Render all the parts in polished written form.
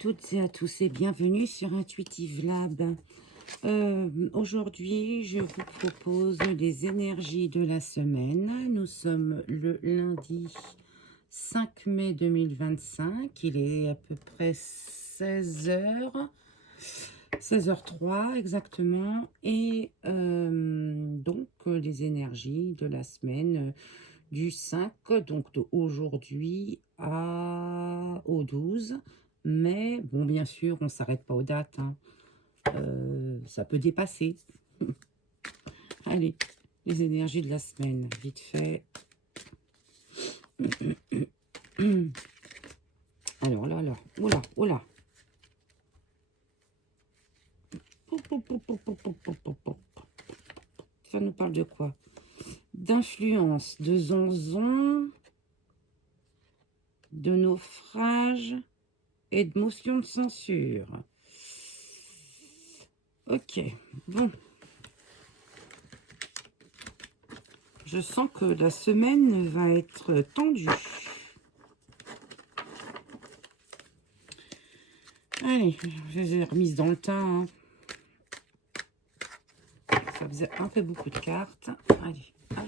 toutes et à tous et bienvenue sur Intuitive Lab. Aujourd'hui, je vous propose les énergies de la semaine. Nous sommes le lundi 5 mai 2025. Il est à peu près 16h03 exactement. Et donc, les énergies de la semaine du 5, donc d'aujourd'hui au 12. Mais bon, bien sûr, on ne s'arrête pas aux dates, hein. Ça peut dépasser. Allez, les énergies de la semaine, vite fait. Alors là, oula, oula. Ça nous parle de quoi? D'influence, de zonzon, de naufrage et de motion de censure. Ok, bon. Je sens que la semaine va être tendue. Allez, je les ai remises dans le tas, hein. Ça faisait un peu beaucoup de cartes. Allez, hop.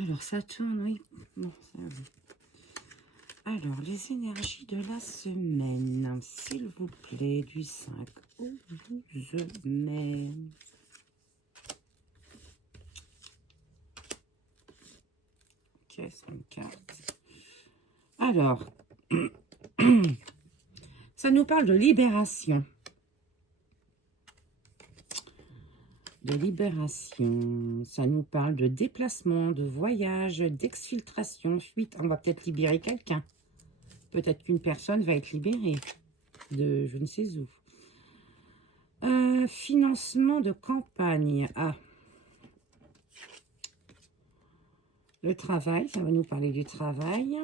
Alors, ça tourne, oui. Bon, ça va. Alors, les énergies de la semaine, s'il vous plaît, du 5 au 12 mai. Ok, c'est une carte. Alors, ça nous parle de libération. De libération. Ça nous parle de déplacement, de voyage, d'exfiltration, fuite. On va peut-être libérer quelqu'un. Peut-être qu'une personne va être libérée de je ne sais où. Financement de campagne. Ah. Le travail, ça va nous parler du travail.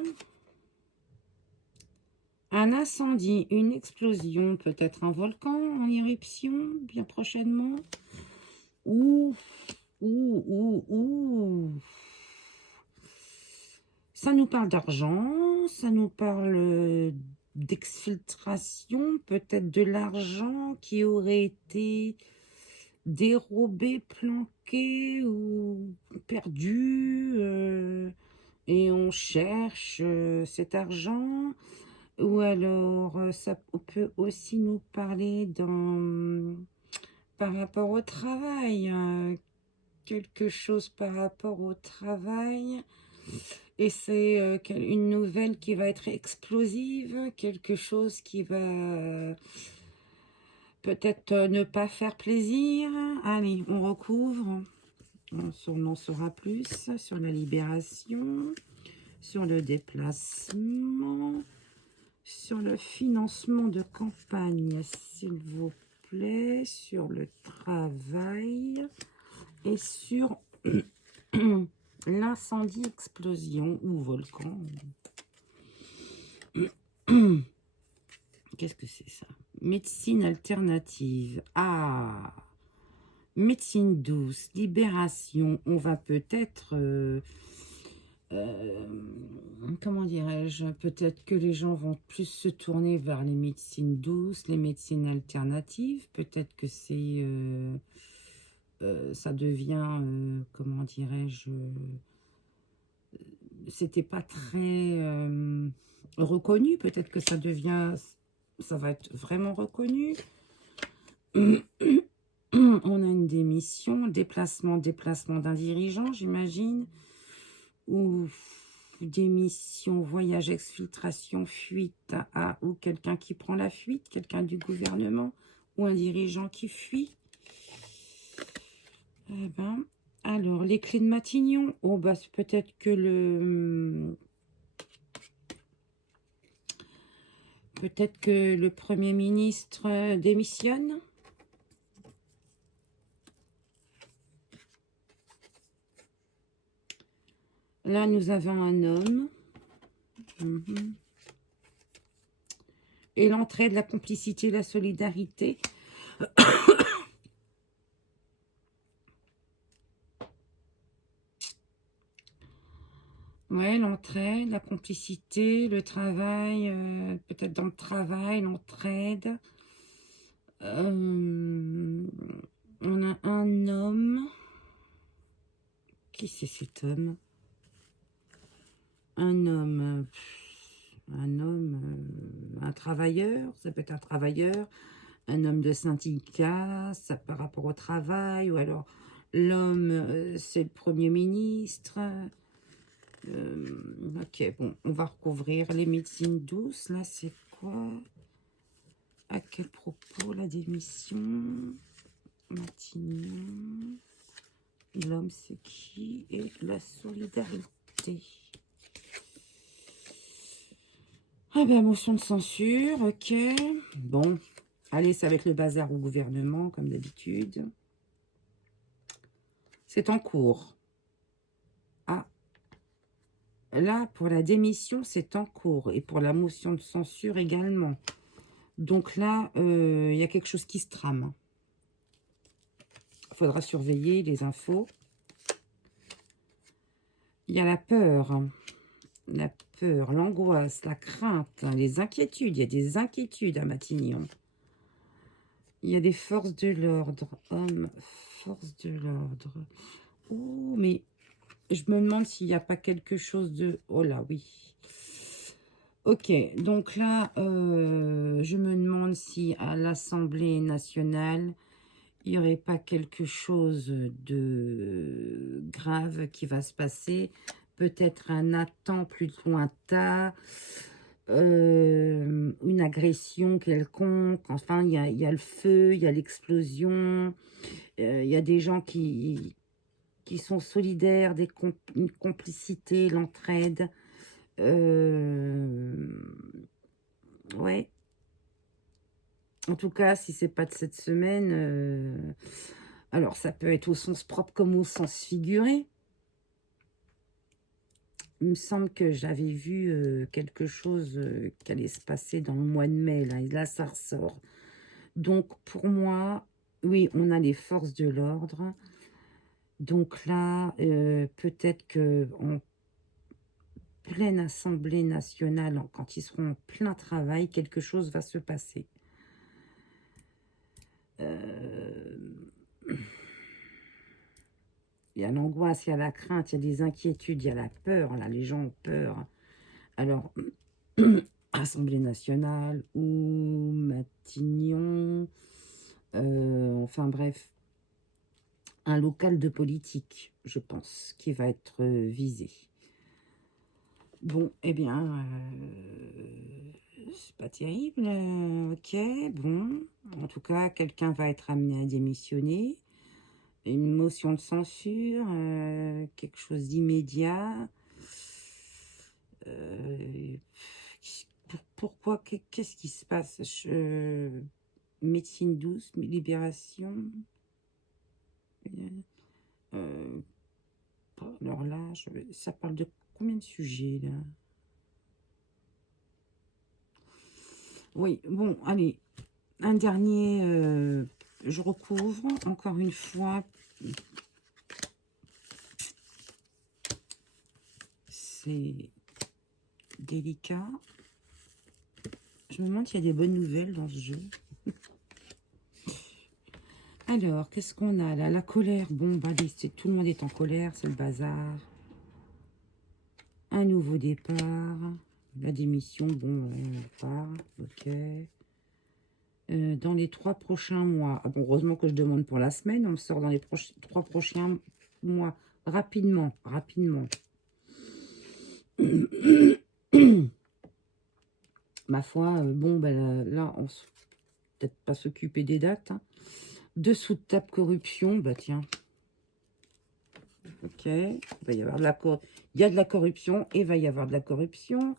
Un incendie, une explosion, peut-être un volcan en éruption bien prochainement. Ça nous parle d'argent, ça nous parle d'exfiltration, peut-être de l'argent qui aurait été dérobé, planqué ou perdu, et on cherche cet argent. Ou alors, ça peut aussi nous parler par rapport au travail, quelque chose par rapport au travail. Et c'est une nouvelle qui va être explosive, quelque chose qui va peut-être ne pas faire plaisir. Allez, on recouvre. On en saura plus sur la libération, sur le déplacement, sur le financement de campagne, s'il vous plaît, sur le travail et sur l'incendie, explosion ou volcan. Qu'est-ce que c'est ça? Médecine alternative. Ah, médecine douce, libération. On va peut-être... comment dirais-je? Peut-être que les gens vont plus se tourner vers les médecines douces, les médecines alternatives. Peut-être que c'est... ça devient... comment dirais-je? C'était pas très reconnu. Peut-être que ça devient... Ça va être vraiment reconnu. On a une démission, déplacement d'un dirigeant, j'imagine. Ou démission, voyage, exfiltration, fuite, ou quelqu'un qui prend la fuite, quelqu'un du gouvernement, ou un dirigeant qui fuit. Eh ben, alors, les clés de Matignon. Oh, bah, peut-être que le Premier ministre démissionne. Là, nous avons un homme. Et l'entraide, la complicité, la solidarité. Ouais, l'entraide, la complicité, le travail, peut-être dans le travail, l'entraide. On a un homme. Qui c'est cet homme? Un homme, un travailleur, ça peut être un travailleur, un homme de syndicat, ça par rapport au travail, ou alors l'homme, c'est le Premier ministre. Ok, bon, on va recouvrir les médecines douces. Là, c'est quoi? À quel propos la démission? Matignon. L'homme, c'est qui? Et la solidarité. Ah ben, motion de censure, ok. Bon, allez, c'est avec le bazar au gouvernement, comme d'habitude. C'est en cours. Ah, là, pour la démission, c'est en cours. Et pour la motion de censure également. Donc là, il y a quelque chose qui se trame. Il faudra surveiller les infos. Il y a la peur, l'angoisse, la crainte, les inquiétudes. Il y a des inquiétudes à Matignon. Il y a des forces de l'ordre. Hommes, forces de l'ordre. Oh, mais je me demande s'il n'y a pas quelque chose de... Oh là, oui. Ok, donc là, je me demande si à l'Assemblée nationale, il n'y aurait pas quelque chose de grave qui va se passer. Peut-être un attente plus lointain, une agression quelconque. Enfin, il y a le feu, il y a l'explosion. Il y a des gens qui sont solidaires, une complicité, l'entraide. Ouais. En tout cas, si c'est pas de cette semaine, alors ça peut être au sens propre comme au sens figuré. Il me semble que j'avais vu quelque chose qui allait se passer dans le mois de mai, là, et là ça ressort. Donc pour moi, oui, on a les forces de l'ordre. Donc là, peut-être que en pleine Assemblée nationale, quand ils seront en plein travail, quelque chose va se passer. Il y a l'angoisse, il y a la crainte, il y a des inquiétudes, il y a la peur. Là, les gens ont peur. Alors, Assemblée nationale ou Matignon, enfin bref, un local de politique, je pense, qui va être visé. Bon, eh bien, c'est pas terrible. Ok, bon. En tout cas, quelqu'un va être amené à démissionner. Une motion de censure, quelque chose d'immédiat. Pourquoi? Qu'est-ce qui se passe? Médecine douce, libération. Euh, alors là, ça parle de combien de sujets là? Oui, bon, allez. Un dernier, je recouvre encore une fois. C'est délicat. Je me demande s'il y a des bonnes nouvelles dans ce jeu. Alors, qu'est-ce qu'on a là? La colère. Bon, bah, tout le monde est en colère, c'est le bazar. Un nouveau départ. La démission, bon, on part. Ok. Dans les 3 prochains mois. Ah bon, heureusement que je demande pour la semaine. On me sort dans les 3 prochains mois. Rapidement, rapidement. Ma foi, bon, ben là, on peut-être pas s'occuper des dates. Hein. Dessous de table corruption, bah tiens. Ok, il va y avoir il y a de la corruption et il va y avoir de la corruption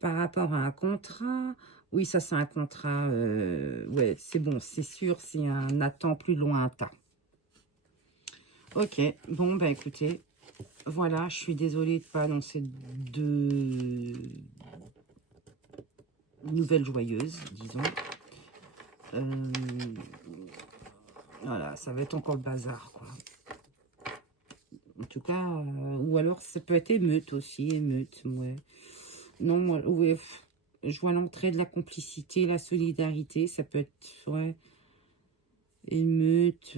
par rapport à un contrat. Oui, ça c'est un contrat, ouais, c'est bon, c'est sûr, c'est un attend plus lointain. Ok, bon, bah écoutez, voilà, je suis désolée de ne pas annoncer de nouvelles joyeuses, disons. Voilà, ça va être encore le bazar, quoi. tout cas, ou alors ça peut être émeute aussi, émeute, ouais. Non, moi, ouais, je vois l'entrée de la complicité, la solidarité, ça peut être, ouais, émeute,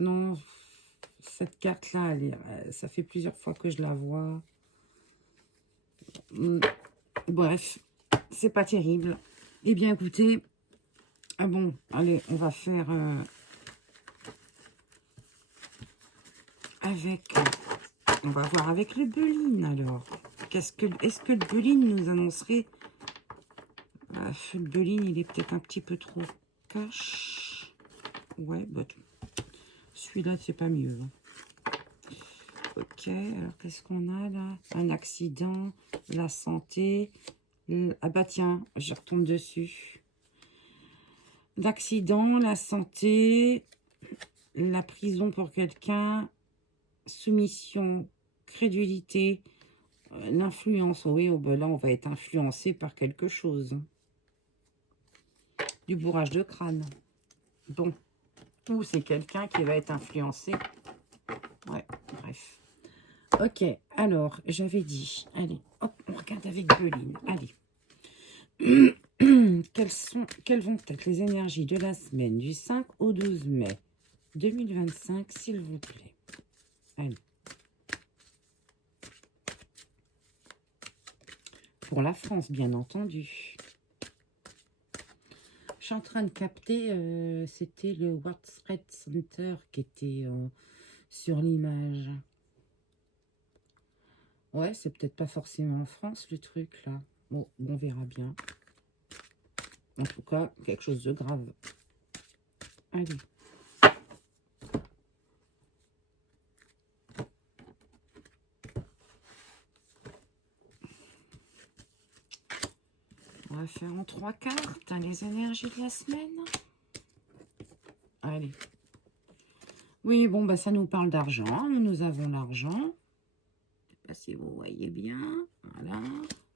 non, cette carte-là, ça fait plusieurs fois que je la vois. Bref, c'est pas terrible. Eh bien, écoutez, ah bon, allez, on va faire avec, on va voir avec le Béline, alors. Est-ce que le Béline nous annoncerait... le Béline, il est peut-être un petit peu trop cash. Ouais, bah, celui-là, c'est pas mieux. Hein. Ok, alors qu'est-ce qu'on a là? Un accident, la santé. Ah bah tiens, je retombe dessus. L'accident, la santé, la prison pour quelqu'un, soumission, crédulité, l'influence. Oui, oh ben là, on va être influencé par quelque chose. Du bourrage de crâne. Bon. Ou c'est quelqu'un qui va être influencé. Ouais, bref. Ok, alors, j'avais dit, allez, hop, on regarde avec Béline, allez. Quelles vont être les énergies de la semaine du 5 au 12 mai 2025, s'il vous plaît. Allez. Pour la France, bien entendu. Je suis en train de capter, c'était le World Trade Center qui était sur l'image. Ouais, c'est peut-être pas forcément en France, le truc, là. Bon, on verra bien. En tout cas, quelque chose de grave. Allez. On va faire en 3 cartes, hein, les énergies de la semaine. Allez. Oui, bon, bah ça nous parle d'argent. Nous avons l'argent. Je sais pas si vous voyez bien. Voilà.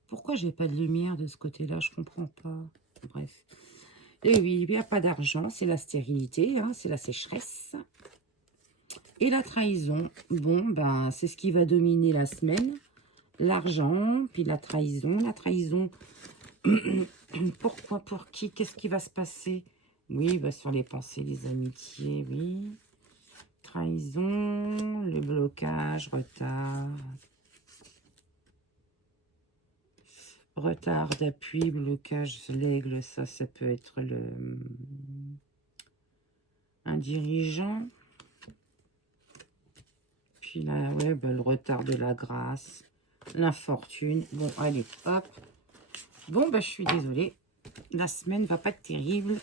Pourquoi j'ai pas de lumière de ce côté-là? Je comprends pas. Bref. Et oui, il n'y a pas d'argent. C'est la stérilité, hein, c'est la sécheresse. Et la trahison. Bon, ben, c'est ce qui va dominer la semaine. L'argent, puis la trahison. La trahison, pourquoi, pour qui, qu'est-ce qui va se passer? Oui, bah, sur les pensées, les amitiés, oui. Trahison, le blocage, retard. Retard d'appui, blocage, l'aigle, ça peut être un dirigeant. Puis là, ouais, bah, le retard de la grâce, l'infortune. Bon, allez, hop. Bon, bah, je suis désolée. La semaine va pas être terrible.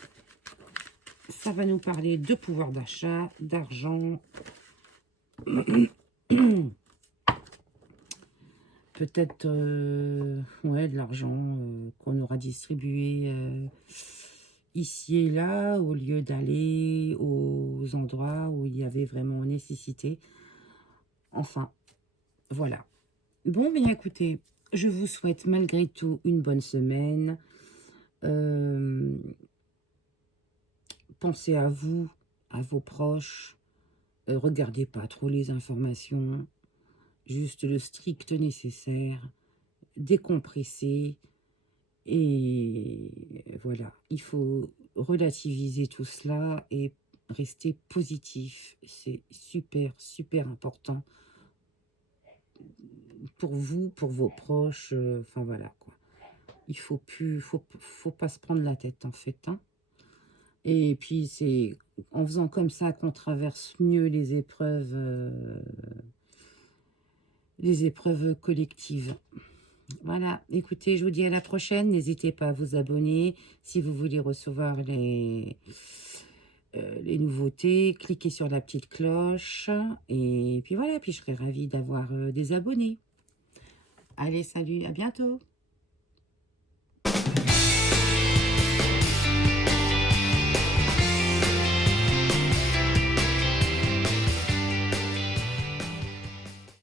Ça va nous parler de pouvoir d'achat, d'argent. Peut-être ouais, de l'argent qu'on aura distribué ici et là, au lieu d'aller aux endroits où il y avait vraiment nécessité. Enfin, voilà. Bon, bien écoutez, je vous souhaite malgré tout une bonne semaine. Pensez à vous, à vos proches. Regardez pas trop les informations. Juste le strict nécessaire. Décompresser. Et voilà, il faut relativiser tout cela et rester positif. C'est super, super important pour vous, pour vos proches. Enfin voilà, quoi. Il faut pas se prendre la tête, en fait. Hein. Et puis, c'est en faisant comme ça qu'on traverse mieux les épreuves collectives. Voilà, écoutez, je vous dis à la prochaine. N'hésitez pas à vous abonner si vous voulez recevoir les nouveautés. Cliquez sur la petite cloche. Et puis voilà, puis je serai ravie d'avoir des abonnés. Allez, salut, à bientôt.